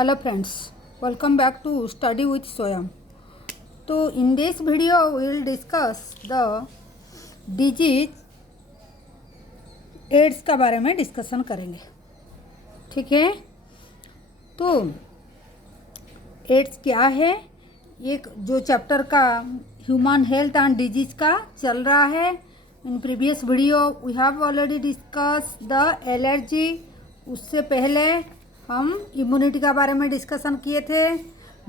Hello friends, welcome back to Study with Swayam. So in this video we will discuss the disease AIDS का बारे में discussion करेंगे. ठीक है, तो एड्स क्या है, एक जो चैप्टर का ह्यूमन हेल्थ एंड डिजीज का चल रहा है. In previous video we have already discuss the allergy. उससे पहले हम इम्यूनिटी का बारे में डिस्कशन किए थे.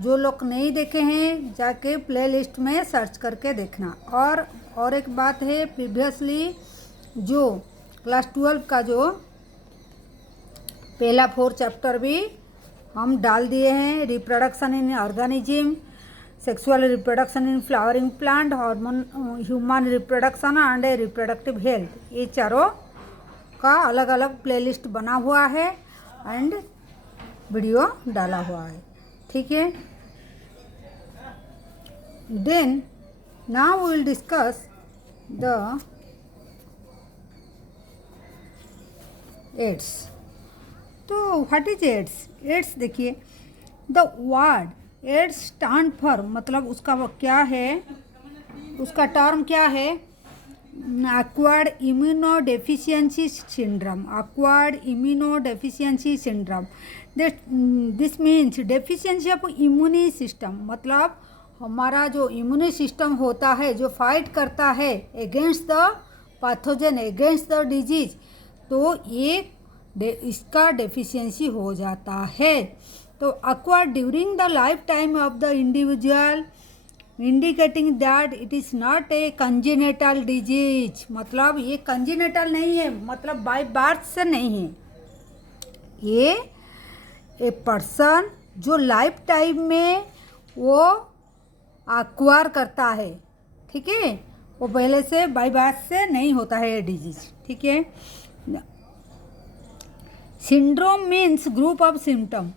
जो लोग नहीं देखे हैं जाके प्लेलिस्ट में सर्च करके देखना. और एक बात है, प्रीवियसली जो क्लास 12 का जो पहला 4 चैप्टर भी हम डाल दिए हैं. Reproduction in organism, sexual reproduction in flowering plant, hormone, human reproduction and reproductive health, ये चारों का अलग अलग प्लेलिस्ट बना हुआ है एंड वीडियो डाला हुआ है. ठीक है, then now we will discuss the AIDS. तो व्हाट इज एड्स? एड्स देखिए, the word AIDS stand for, मतलब उसका वो क्या है, उसका टर्म क्या है, acquired immunodeficiency syndrome. Acquired immunodeficiency syndrome, this means deficiency of immune system. मतलब हमारा जो इम्यूनी सिस्टम होता है, जो फाइट करता है against the pathogen, against the disease, तो ये इसका डेफिशिएंसी हो जाता है. तो acquired during the life time of the individual, indicating that it is not a congenital disease. मतलब ये कंजेनिटल नहीं है, मतलब बाय बर्थ से नहीं है. ये ए पर्सन जो लाइफ टाइम में वो अक्वायर करता है. ठीक है, वो पहले से बाय बर्थ से नहीं होता है ये डिजीज. ठीक है, syndrome means group of symptom.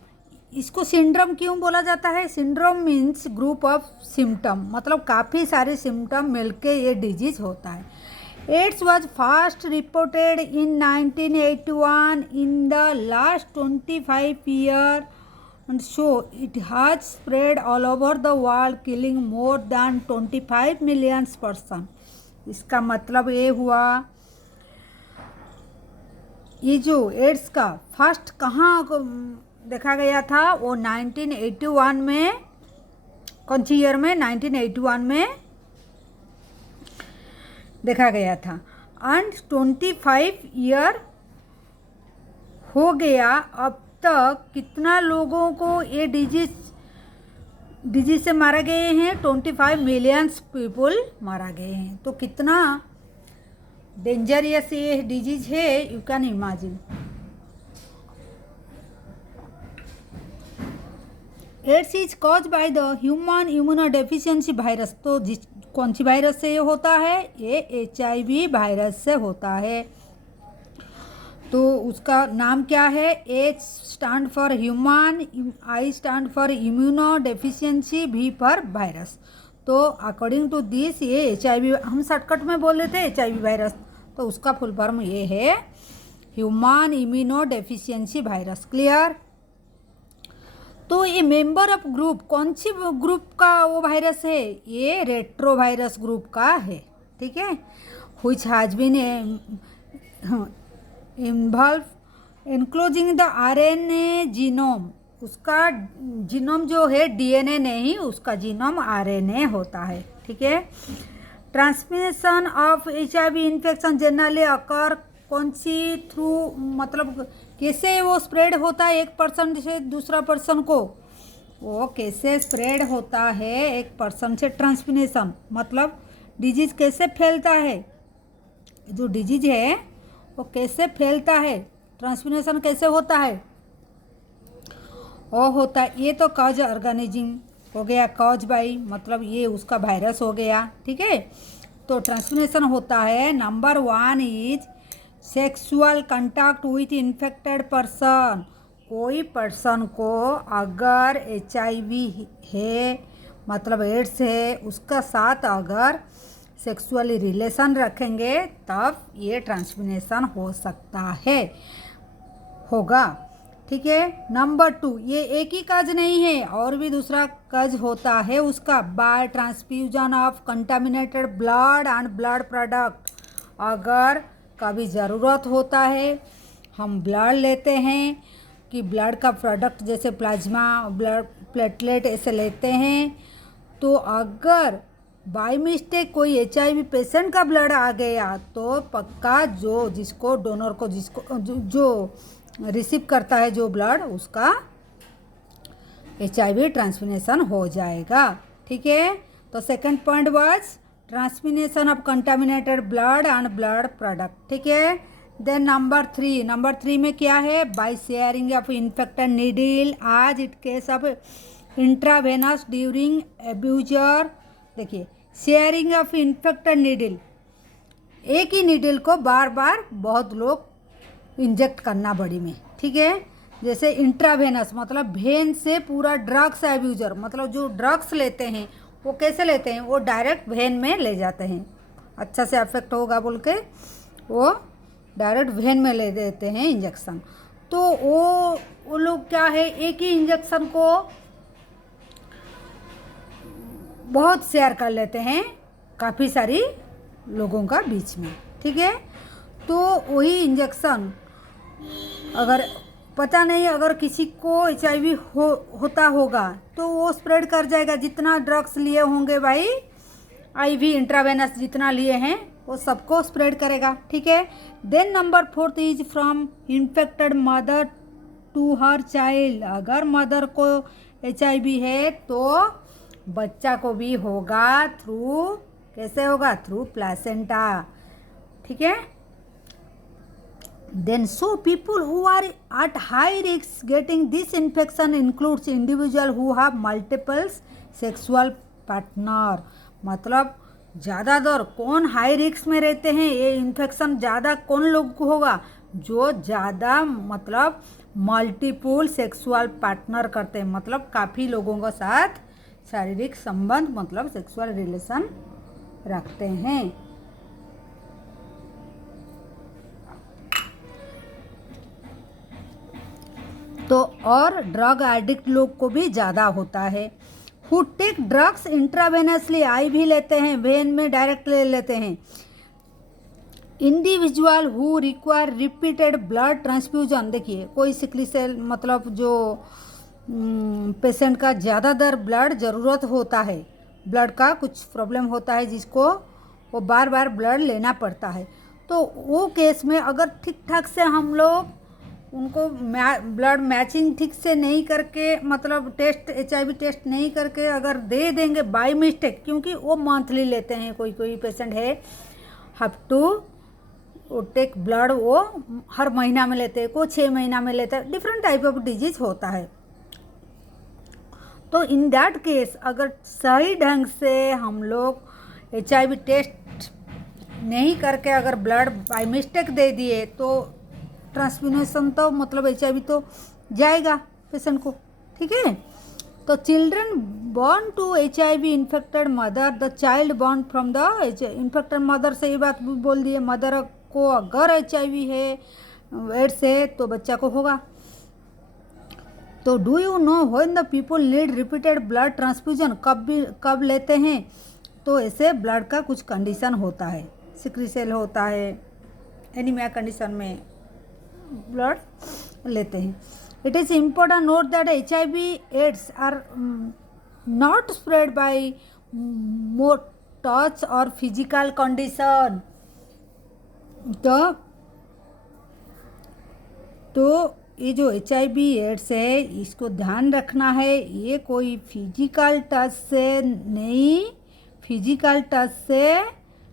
इसको सिंड्रोम क्यों बोला जाता है? Syndrome means group of symptom, मतलब काफ़ी सारे सिम्टम मिलके ये डिजीज होता है. AIDS was first reported in 1981 in the last 25 year and so it has spread all over the world, killing more than 25 million person. इसका मतलब ये हुआ, ये जो एड्स का फर्स्ट कहाँ देखा गया था, वो 1981 में. कौन सी ईयर में? 1981 में देखा गया था. एंड 25 ईयर हो गया. अब तक कितना लोगों को ये डिजीज से मारा गए हैं? 25 मिलियंस पीपल मारा गए हैं. तो कितना डेंजरियस ये डिजीज है, you can imagine. AIDS is cause by the human immunodeficiency virus. तो कौन सी वायरस से ये होता है? ये HIV वायरस से होता है. तो उसका नाम क्या है? H stand for human, I stand for immunodeficiency, V for virus. तो अकॉर्डिंग टू दिस ये HIV, हम शॉर्टकट में बोल रहे थे HIV वायरस, तो उसका फुल फॉर्म ये है ह्यूमन इम्यूनोडेफिशिएंसी वायरस. क्लियर? तो ये मेंबर ऑफ ग्रुप, कौन सी ग्रुप का वो वायरस है? ये रेट्रो वायरस ग्रुप का है. ठीक है, which has been involve enclosing the RNA genome. उसका जीनोम जो है DNA नहीं, उसका जीनोम RNA होता है. ठीक है, transmission of HIV infection generally अकर, कौन सी थ्रू, मतलब कैसे वो स्प्रेड होता है एक पर्सन से दूसरा पर्सन को? वो कैसे स्प्रेड होता है एक पर्सन से? ट्रांसमिशन मतलब डिजीज कैसे फैलता है, जो डिजीज है वो कैसे फैलता है, ट्रांसमिशन कैसे होता है, वो होता है. ये तो कॉज ऑर्गेनिज्म हो गया, कॉज बाई मतलब ये उसका वायरस हो गया. ठीक है, तो ट्रांसमिशन होता है. Number 1 is sexual contact with infected person. कोई पर्सन को अगर HIV है, मतलब एड्स है, उसका साथ अगर सेक्सुअली रिलेशन रखेंगे तब ये ट्रांसमिशन हो सकता है, होगा. ठीक है। नंबर 2, ये एक ही काज नहीं है, और भी दूसरा काज होता है उसका, by transfusion of contaminated blood and blood product. अगर कभी ज़रूरत होता है, हम ब्लड लेते हैं कि ब्लड का प्रोडक्ट जैसे प्लाज्मा, ब्लड प्लेटलेट ऐसे लेते हैं, तो अगर बाय मिस्टेक कोई HIV पेशेंट का ब्लड आ गया तो पक्का जो जिसको डोनर को जिसको जो रिसीव करता है जो ब्लड, उसका HIV ट्रांसमिनेशन हो जाएगा। ठीक है। तो second point was transmission of contaminated blood and blood product. ठीक है। देन नंबर थ्री में क्या है, by sharing of infected needle as it case of intravenous during abuser. देखिए, शेयरिंग ऑफ इन्फेक्टेड नीडल, एक ही नीडल को बार बार बहुत लोग इंजेक्ट करना बॉडी में। ठीक है। जैसे इंट्रावेनस मतलब वेन से पूरा ड्रग्स एब्यूजर, मतलब जो ड्रग्स लेते हैं वो कैसे लेते हैं, वो डायरेक्ट वेन में ले जाते हैं, अच्छा से अफेक्ट होगा बोल के वो डायरेक्ट वेन में ले देते हैं इंजेक्शन। तो वो लोग क्या है, एक ही इंजेक्शन को बहुत शेयर कर लेते हैं काफ़ी सारी लोगों का बीच में। ठीक है। तो वही इंजेक्शन अगर पता नहीं, अगर किसी को HIV होता होगा तो वो स्प्रेड कर जाएगा, जितना ड्रग्स लिए होंगे भाई, IV इंट्रावेनस जितना लिए हैं वो सबको स्प्रेड करेगा। ठीक है। Then number 4 is from infected mother to her child. अगर मदर को HIV है तो बच्चा को भी होगा, थ्रू कैसे होगा, थ्रू प्लेसेंटा। ठीक है। Then so people who are at high risk getting this infection includes individual who have multiple sexual partner. मतलब ज़्यादातर कौन हाई रिस्क में रहते हैं, ये इन्फेक्शन ज़्यादा कौन लोग को होगा, जो ज़्यादा मतलब मल्टीपल सेक्सुअल पार्टनर करते हैं, मतलब काफ़ी लोगों के साथ शारीरिक संबंध मतलब सेक्सुअल रिलेशन रखते हैं। तो और ड्रग एडिक्ट लोग को भी ज़्यादा होता है। Who take drugs intravenously, IV लेते हैं, वेन में डायरेक्ट ले लेते हैं। Individual who require repeated blood transfusion, देखिए कोई सिकली सेल मतलब जो पेशेंट का ज़्यादातर ब्लड ज़रूरत होता है, ब्लड का कुछ प्रॉब्लम होता है जिसको वो बार बार ब्लड लेना पड़ता है, तो वो केस में अगर ठीक ठाक से हम लोग उनको ब्लड मैचिंग ठीक से नहीं करके, मतलब टेस्ट HIV टेस्ट नहीं करके अगर दे देंगे बाय मिस्टेक, क्योंकि वो मंथली लेते हैं, कोई कोई पेशेंट है हैव टू वो टेक ब्लड, वो हर महीना में लेते हैं, कोई 6 महीना में लेता है, डिफरेंट टाइप ऑफ डिजीज होता है। तो इन दैट केस अगर सही ढंग से हम लोग HIV टेस्ट नहीं करके अगर ब्लड बाय मिस्टेक दे दिए तो ट्रांसफ्यूजन तो मतलब HIV तो जाएगा पेशेंट को। ठीक है। तो children born to HIV infected mother, the child born from the infected mother, से ये बात बोल दिए, मदर को अगर HIV है, एड्स है, तो बच्चा को होगा। तो do you know when the people need repeated blood transfusion, कब लेते हैं, तो ऐसे ब्लड का कुछ कंडीशन होता है, सिकल सेल होता है, एनीमिया कंडीशन में ब्लड लेते हैं। It is important note that HIV AIDS are not spread by more touch और फिजिकल कंडीशन। तो ये जो HIV एड्स है इसको ध्यान रखना है, ये कोई फिजिकल टच से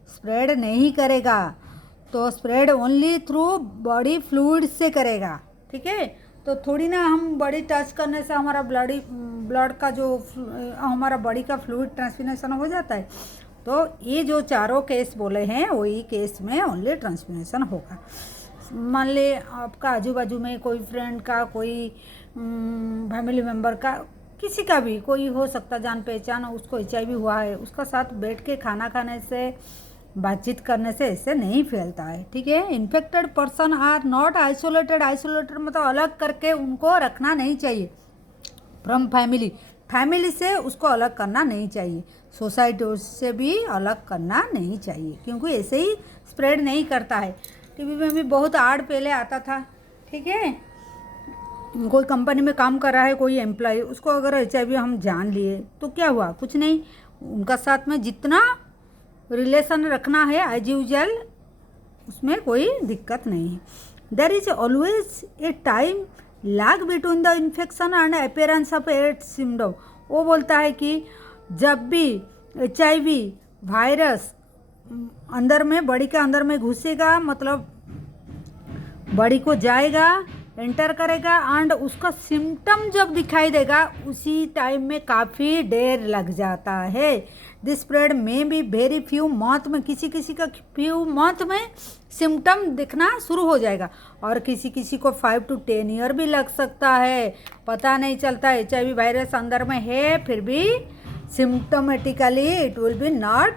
स्प्रेड नहीं करेगा, तो spread only through body fluid से करेगा। ठीक है। तो थोड़ी ना हम बॉडी टच करने से हमारा ब्लड का जो हमारा बॉडी का फ्लूइड ट्रांसफ्यूजन हो जाता है। तो ये जो चारों केस बोले हैं वही केस में ओनली ट्रांसफ्यूजन होगा। मान ले आपका आजू बाजू में कोई फ्रेंड का, कोई फैमिली मेम्बर का, किसी का भी कोई हो सकता जान पहचान, उसको HIV हुआ है, उसका साथ बैठ के खाना खाने से बातचीत करने से इससे नहीं फैलता है, ठीक है। Infected person are not isolated, isolated मतलब अलग करके उनको रखना नहीं चाहिए फ्रॉम फैमिली, फैमिली से उसको अलग करना नहीं चाहिए, सोसाइटी से भी अलग करना नहीं चाहिए, क्योंकि ऐसे ही स्प्रेड नहीं करता है। टीवी में भी बहुत आड़ पहले आता था, ठीक है। कोई कंपनी में काम कर रहा है कोई एम्प्लॉय, उसको अगर HIV हम जान लिए तो क्या हुआ, कुछ नहीं, उनका साथ में जितना रिलेशन रखना है एज यूजुअल उसमें कोई दिक्कत नहीं है। There is always a time lag between the infection and appearance of AIDS symptom. वो बोलता है कि जब भी HIV वायरस अंदर में, बॉडी के अंदर में घुसेगा, मतलब बॉडी को जाएगा, एंटर करेगा एंड उसका सिम्टम जब दिखाई देगा उसी टाइम में काफ़ी देर लग जाता है। दिस स्प्रेड में भी वेरी फ्यू मंथ में, किसी किसी का फ्यू मंथ में सिम्टम दिखना शुरू हो जाएगा और किसी किसी को 5 to 10 ईयर भी लग सकता है, पता नहीं चलता। HIV वायरस अंदर में है फिर भी symptomatically it will be not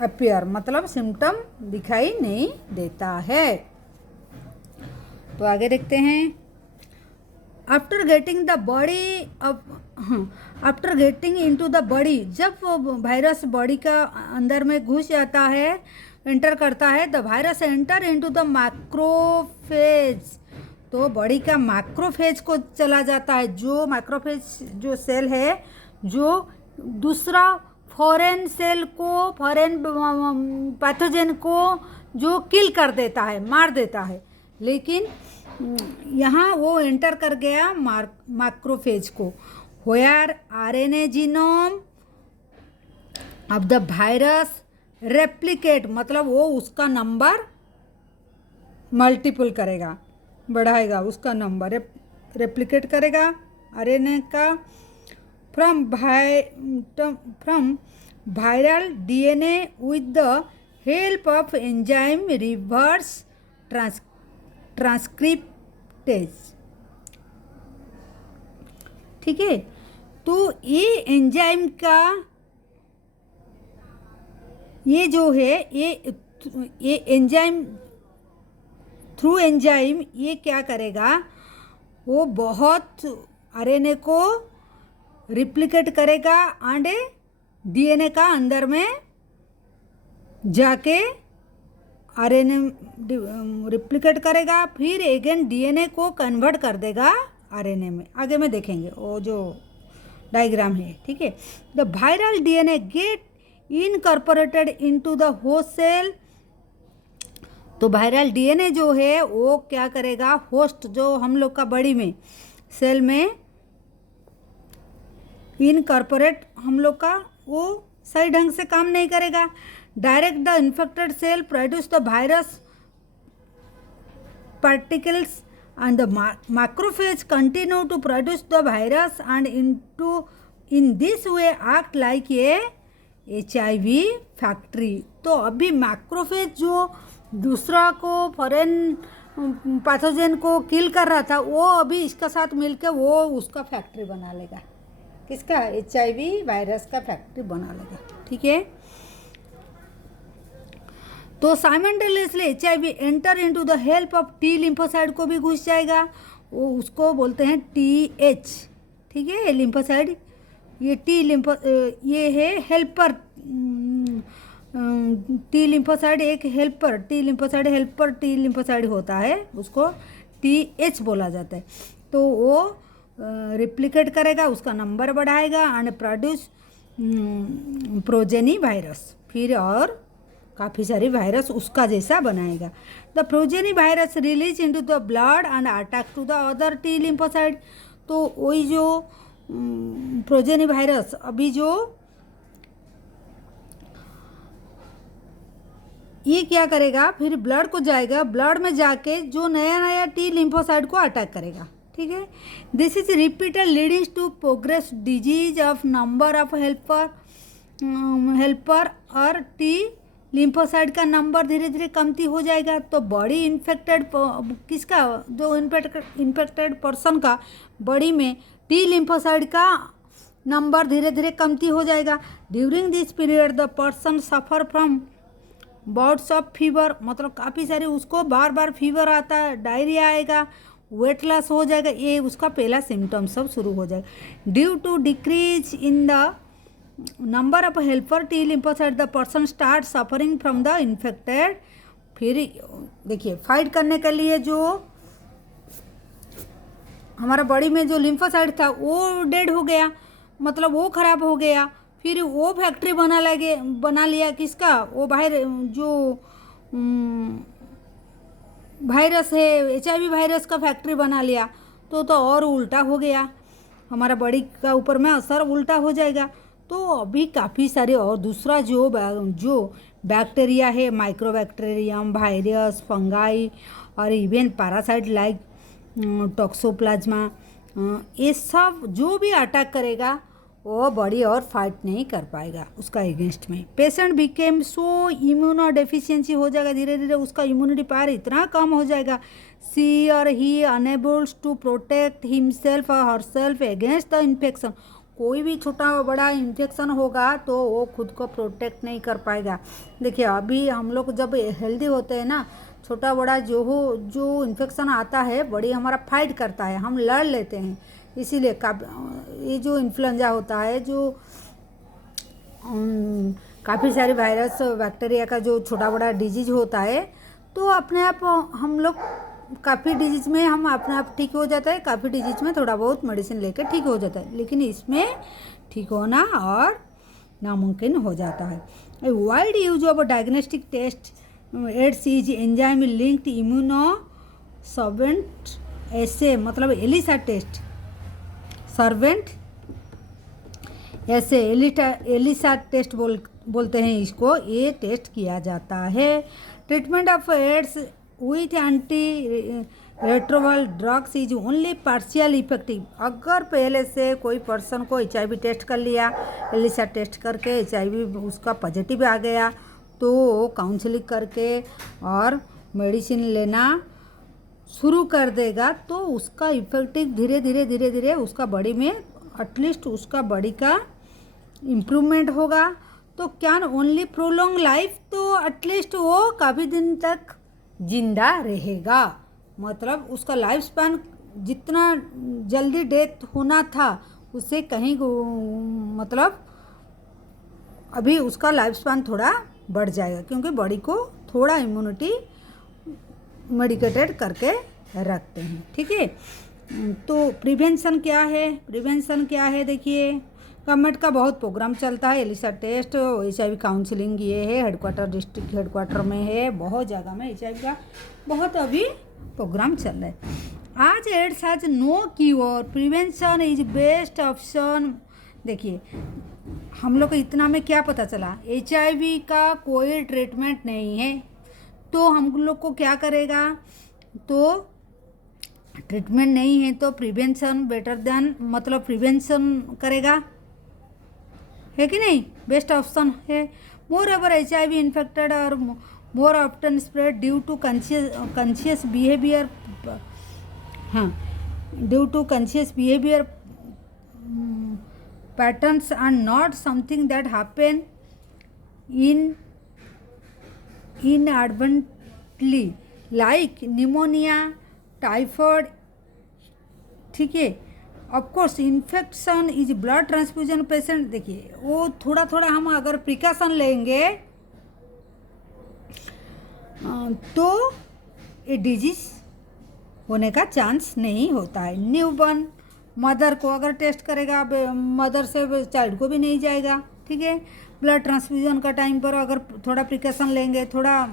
appear, मतलब सिम्टम दिखाई नहीं देता है। तो आगे देखते हैं। After getting the body, after getting into the body, जब वायरस बॉडी का अंदर में घुस जाता है, एंटर करता है, the virus enter into the macrophage, तो बॉडी का मैक्रोफेज को चला जाता है। जो मैक्रोफेज जो सेल है जो दूसरा फॉरेन सेल को, फॉरेन पैथोजन को जो किल कर देता है, मार देता है, लेकिन यहाँ वो एंटर कर गया मैक्रोफेज को। Where RNA genome of the virus replicate, मतलब वो उसका नंबर मल्टीपल करेगा, बढ़ाएगा, उसका नंबर रेप्लिकेट करेगा RNA का from viral DNA with the help of enzyme reverse transcriptase, ठीक है। तो ये एंजाइम का, ये जो है ये एंजाइम, थ्रू एंजाइम ये क्या करेगा, वो बहुत RNA को रिप्लिकेट करेगा एंड DNA का अंदर में जाके RNA रिप्लिकेट करेगा, फिर अगेन DNA को कन्वर्ट कर देगा RNA में। आगे में देखेंगे वो जो डायग्राम है, ठीक है। The viral DNA get incorporated into the host cell, तो वायरल DNA जो है वो क्या करेगा, होस्ट जो हम लोग का बॉडी में सेल में इनकॉर्पोरेट हम लोग का, वो सही ढंग से काम नहीं करेगा। Direct the infected cell produce the virus particles and the macrophage continue to produce the virus and in this way act like a HIV factory। तो अभी मैक्रोफेज जो दूसरा को फॉरेन पैथोजन को किल कर रहा था, वो अभी इसका साथ मिलकर वो उसका फैक्ट्री बना लेगा, किसका, HIV वायरस का फैक्ट्री बना लेगा, ठीक है। तो simultaneously HIV enter into the help of T lymphocyte को भी घुस जाएगा, वो उसको बोलते हैं TH, ठीक है। लिम्फोसाइड ये ये है हेल्पर, T लिम्फोसाइड एक helper, T lymphocyte helper T lymphocyte होता है, उसको TH बोला जाता है। तो वो रिप्लिकेट करेगा, उसका नंबर बढ़ाएगा एंड प्रोड्यूस प्रोजेनी वायरस, फिर और काफ़ी सारी वायरस उसका जैसा बनाएगा। The progeny virus release into the blood and attack to the other T lymphocyte, तो वही जो प्रोजेनी वायरस अभी जो ये क्या करेगा, फिर ब्लड को जाएगा, ब्लड में जाके जो नया नया T लिम्फोसाइड को अटैक करेगा, ठीक है। This is repeated leading to progress disease of number of helper और T लिम्फोसाइड का नंबर धीरे धीरे कमती हो जाएगा। तो बॉडी इन्फेक्टेड किसका, जो इन्फेक्टेड पर्सन का बॉडी में T लिम्फोसाइड का नंबर धीरे धीरे कमती हो जाएगा। During this period the person suffer from bots of fever, मतलब काफ़ी सारे उसको बार बार फीवर आता है, डायरिया आएगा, वेट लॉस हो जाएगा, ये उसका पहला सिम्टम सब शुरू हो जाएगा। Due to decrease in the number of helper T lymphocyte the person start suffering from the infected. फिर देखिए फाइट करने के लिए जो हमारा बॉडी में जो लिम्फोसाइट था वो डेड हो गया, मतलब वो खराब हो गया। फिर वो फैक्ट्री बना लिया किसका, वो बाहर जो वायरस है, HIV वायरस का फैक्ट्री बना लिया, तो और उल्टा हो गया, हमारा बॉडी का ऊपर में असर उल्टा हो जाएगा। तो अभी काफ़ी सारे और दूसरा जो बैक्टीरिया है, माइक्रोबैक्टीरियम, वायरस, फंगाई और इवन पैरासाइट लाइक टॉक्सोप्लाज्मा, ये सब जो भी अटैक करेगा वो बॉडी और फाइट नहीं कर पाएगा उसका अगेंस्ट में। Patient became so immuno deficiency हो जाएगा, धीरे धीरे उसका इम्यूनिटी पावर इतना कम हो जाएगा, सी और ही अनेबल्स टू प्रोटेक्ट हिमसेल्फ और हरसेल्फ अगेंस्ट द इन्फेक्शन। कोई भी छोटा बड़ा इन्फेक्शन होगा तो वो खुद को प्रोटेक्ट नहीं कर पाएगा। देखिए अभी हम लोग जब हेल्दी होते हैं ना, छोटा बड़ा जो इन्फेक्शन आता है बॉडी हमारा फाइट करता है, हम लड़ लेते हैं। इसीलिए ये जो इन्फ्लुएंजा होता है, जो काफ़ी सारे वायरस बैक्टीरिया का जो छोटा बड़ा डिजीज होता है, तो अपने आप हम लोग काफ़ी डिजीज में हम अपने आप ठीक हो जाता है, काफ़ी डिजीज में थोड़ा बहुत मेडिसिन लेकर ठीक हो जाता है, लेकिन इसमें ठीक होना और नामुमकिन हो जाता है। Wide use of diagnostic test AIDS is enzyme linked immunosorbent assay, मतलब ELISA test sorbent assay ELISA test बोलते हैं इसको, ये टेस्ट किया जाता है। Treatment of AIDS with antiretroviral drugs is only partial effective. अगर पहले से कोई पर्सन को HIV टेस्ट कर लिया, एलिसा टेस्ट करके HIV उसका पॉजिटिव आ गया, तो काउंसलिंग करके और मेडिसिन लेना शुरू कर देगा, तो उसका इफेक्टिव धीरे धीरे उसका बॉडी में एटलीस्ट उसका बॉडी का इम्प्रूवमेंट होगा। तो कैन ओनली प्रोलॉन्ग लाइफ, तो एटलीस्ट वो काफ़ी दिन तक जिंदा रहेगा, मतलब उसका लाइफ स्पैन जितना जल्दी डेथ होना था उससे कहीं मतलब अभी उसका लाइफ स्पैन थोड़ा बढ़ जाएगा, क्योंकि बॉडी को थोड़ा इम्यूनिटी मेडिकेटेड करके रखते हैं। ठीक है, तो प्रिवेंशन क्या है, देखिए गवर्नमेंट का बहुत प्रोग्राम चलता है, एलिसा टेस्ट, HIV काउंसलिंग ये है, हेडक्वार्टर डिस्ट्रिक्ट हेडक्वार्टर में है, बहुत जगह में HIV का बहुत अभी प्रोग्राम चल रहा है। आज AIDS has no cure, prevention is best option. देखिए हम लोग को इतना में क्या पता चला, HIV का कोई ट्रीटमेंट नहीं है, तो हम लोग को क्या करेगा, तो ट्रीटमेंट नहीं है तो प्रिवेंशन बेटर देन, मतलब प्रिवेंशन करेगा, है कि नहीं, बेस्ट ऑप्शन है। मोर एवर HIV इन्फेक्टेड और more often spread due to conscious behaviour, हाँ, due to conscious behaviour patterns are not something that happen inadvertently like pneumonia, typhoid। ठीक है, of course infection is blood transfusion patient, देखिए वो थोड़ा थोड़ा हम अगर प्रिकॉशन लेंगे तो ये डिजीज होने का चांस नहीं होता है। न्यूबॉर्न मदर को अगर टेस्ट करेगा, मदर से चाइल्ड को भी नहीं जाएगा। ठीक है, ब्लड ट्रांसफ्यूजन का टाइम पर अगर थोड़ा प्रिकॉशन लेंगे, थोड़ा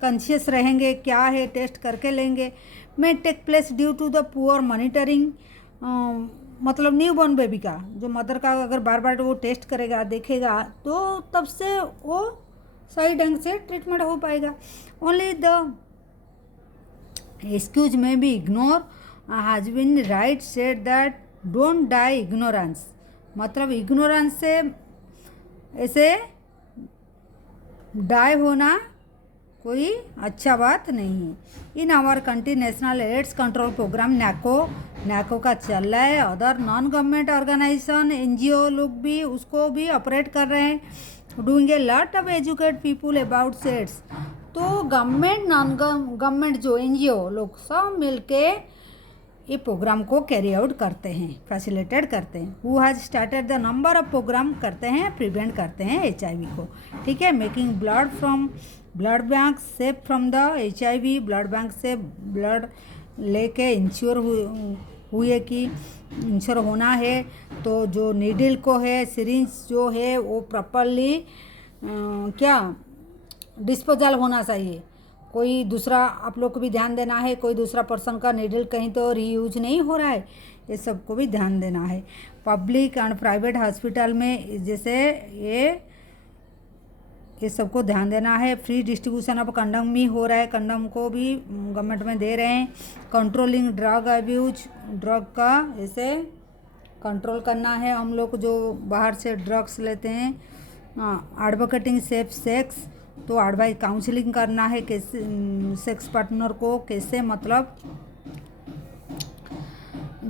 कॉन्शियस रहेंगे क्या है टेस्ट करके लेंगे। May take place due to the poor monitoring, मतलब न्यूबॉर्न बेबी का जो मदर का अगर बार बार वो टेस्ट करेगा देखेगा तो तब से वो सही ढंग से ट्रीटमेंट हो पाएगा। Only the excuse may be ignore has been right said that don't die ignorance, मतलब इग्नोरेंस से ऐसे डाई होना कोई अच्छा बात नहीं। In our country national AIDS control programme NACO का चल रहा है। Other non government organisation NGO लोग भी उसको भी ऑपरेट कर रहे हैं। Doing a lot of educate people about AIDS. तो गवर्नमेंट नॉन गवर्नमेंट जो NGO लोग सब मिलके ये प्रोग्राम को कैरी आउट करते हैं, फैसिलिटेट करते हैं। Who has started the number of program करते हैं, प्रिवेंट करते हैं HIV को। ठीक है, making blood bank safe from the HIV। Blood bank से ब्लड लेके इंश्योर हुए कि इंश्योर होना है। तो जो नीडल को है, सिरिंज जो है वो प्रॉपरली क्या डिस्पोजल होना चाहिए। कोई दूसरा आप लोग को भी ध्यान देना है, कोई दूसरा पर्सन का नीडल कहीं तो रीयूज नहीं हो रहा है, ये सबको भी ध्यान देना है। पब्लिक एंड प्राइवेट हॉस्पिटल में जैसे ये सबको ध्यान देना है। फ्री डिस्ट्रीब्यूशन ऑफ कंडम भी हो रहा है, कंडम को भी गवर्नमेंट में दे रहे हैं। कंट्रोलिंग ड्रग अब्यूज, ड्रग का ऐसे कंट्रोल करना है हम लोग जो बाहर से ड्रग्स लेते हैं। एडवोकेटिंग सेफ सेक्स, तो एडवाइस काउंसलिंग करना है कैसे सेक्स पार्टनर को कैसे मतलब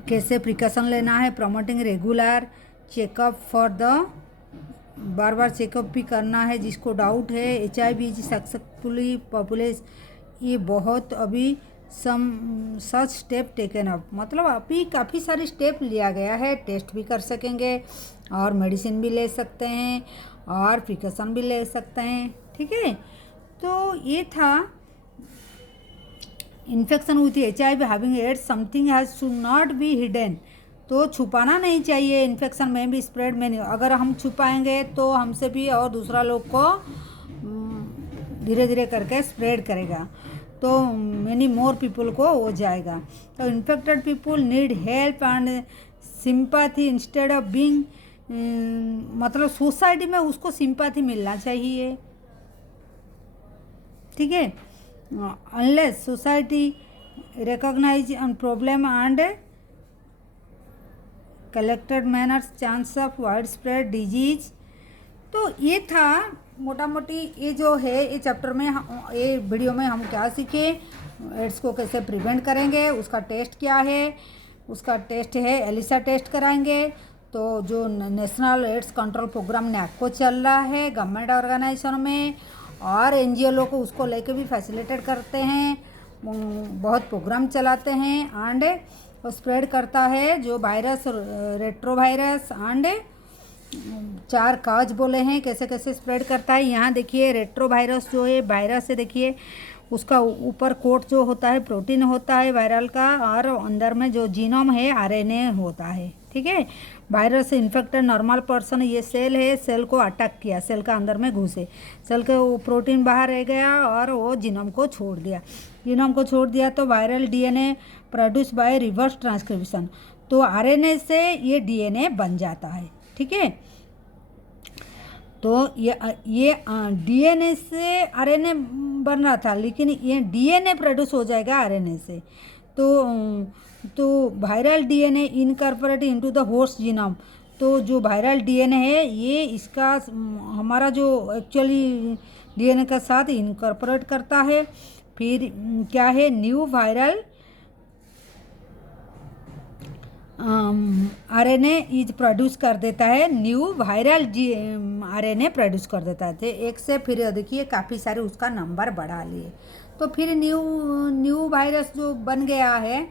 कैसे प्रिकॉशन लेना है। Promoting regular checkup for the, bar bar checkup भी करना है जिसको डाउट है। HIV सक्सेसफुली पॉपुलेस, ये बहुत अभी सच स्टेप टेकन अप, मतलब अभी काफ़ी सारे स्टेप लिया गया है। टेस्ट भी कर सकेंगे और मेडिसिन भी ले सकते हैं और प्रिकॉशन भी ले सकते हैं। ठीक है, तो ये था infection with HIV having AIDS something has should not be hidden. तो छुपाना नहीं चाहिए, इन्फेक्शन में भी स्प्रेड में नहीं। अगर हम छुपाएंगे तो हमसे भी और दूसरा लोग को धीरे धीरे करके स्प्रेड करेगा, तो मेनी मोर पीपल को हो जाएगा। तो infected people need help and sympathy instead of being, मतलब सोसाइटी में उसको सिंपैथी मिलना चाहिए। ठीक है, unless society recognise an problem and collected manners chance of wide spread disease. तो ये था मोटा मोटी ये जो है ये चैप्टर में ये वीडियो में हम क्या सीखे, एड्स को कैसे प्रिवेंट करेंगे, उसका टेस्ट क्या है। उसका टेस्ट है एलिसा टेस्ट कराएंगे। तो जो नेशनल एड्स कंट्रोल प्रोग्राम नैको चल रहा है गवर्नमेंट ऑर्गेनाइजेशन में, और NGO लोग को उसको लेके भी फैसिलिटेट करते हैं, बहुत प्रोग्राम चलाते हैं एंड स्प्रेड करता है जो वायरस रेट्रोवायरस एंड 4 काज बोले हैं कैसे कैसे स्प्रेड करता है। यहाँ देखिए रेट्रोवायरस जो है वायरस से, देखिए उसका ऊपर कोट जो होता है प्रोटीन होता है वायरल का, और अंदर में जो जीनोम है RNA होता है। ठीक है, वायरस से इन्फेक्टेड नॉर्मल पर्सन, ये सेल है, सेल को अटैक किया, सेल का अंदर में घुसे, सेल के वो प्रोटीन बाहर रह गया और वो जीनोम को छोड़ दिया। जीनोम को छोड़ दिया तो viral DNA produce by reverse transcription, तो RNA से ये DNA बन जाता है। ठीक है, तो ये DNA से RNA बन रहा था, लेकिन ये DNA प्रोड्यूस हो जाएगा RNA से। तो viral DNA incorporate into the host genome, तो जो वायरल DNA है ये इसका हमारा जो एक्चुअली DNA का साथ इनकॉर्पोरेट करता है। फिर क्या है, new viral RNA is produce कर देता है, न्यू वायरल RNA प्रोड्यूस कर देता है। एक से फिर देखिए काफ़ी सारे उसका नंबर बढ़ा लिए, तो फिर न्यू वायरस जो बन गया है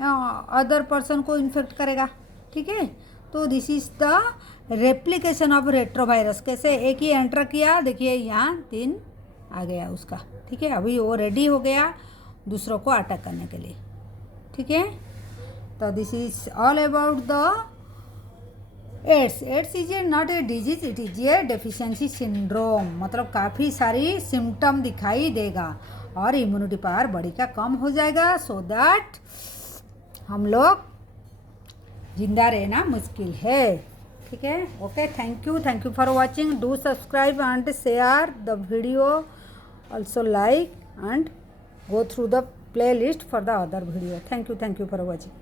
अदर पर्सन को इन्फेक्ट करेगा। ठीक है, तो this is the replication of retrovirus. कैसे एक ही एंटर किया, देखिए यहाँ 3 आ गया उसका। ठीक है, अभी वो रेडी हो गया दूसरों को अटैक करने के लिए। ठीक है, तो this is all about the AIDS. AIDS is a not a disease, it is a deficiency syndrome, मतलब काफ़ी सारी सिम्टम दिखाई देगा और इम्यूनिटी पावर बॉडी का कम हो जाएगा, सो दैट हम लोग जिंदा रहना मुश्किल है। ठीक है, okay, thank you for watching, do subscribe and share the video, also like and go through the playlist for the other video. Thank you for watching.